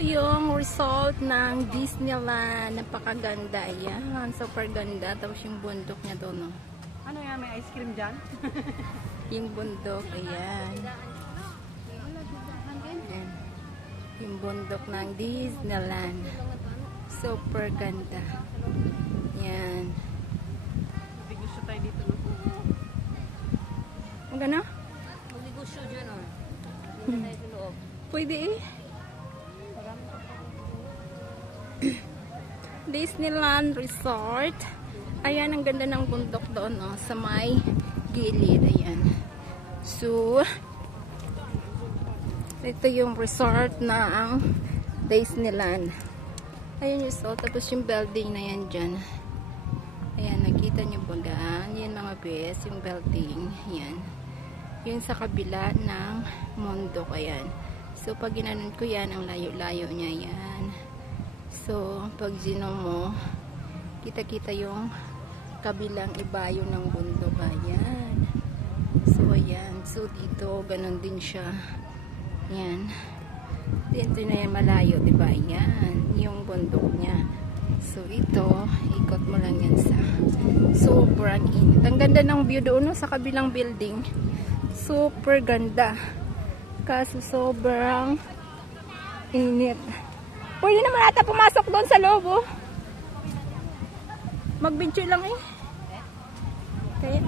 yung result ng Disneyland. Napakaganda. Ayan. Super ganda. Tapos yung bundok niya doon. No? Ano yan? May ice cream dyan? Yung bundok. Ayan. Ayan. Yung bundok ng Disneyland. Super ganda. Ayan. Gusto tayo dito. No? Ang gana? Mag-negosyo dyan, oh. Hindi tayo sa loob. Pwede eh. Disneyland Resort. Ayan, ang ganda ng bundok doon, oh, sa may gilid. Ayan. So, ito yung resort ng Disneyland. Ayan yung so, tapos yung building na yan dyan. Ayan, nakita nyo ba gaan? Yan mga bes, yung building. Ayan. Yun sa kabila ng mundo. Ayan. So, pag ginanon ko yan, ang layo-layo niya yan. So, pag zino mo, kita-kita yung kabilang ibayo ng bundok. Ayan. So, ayan. So, dito, ganun din siya. Ayan. Dito na yung malayo, diba? Ayan. Yung bundok niya. So, ito, ikot mo lang yan sa sobrang init. Ang ganda ng view doon, no, sa kabilang building. Super ganda. Kaso sobrang init. Pwede naman ata pumasok doon sa loob, oh. Mag-video lang eh. Kaya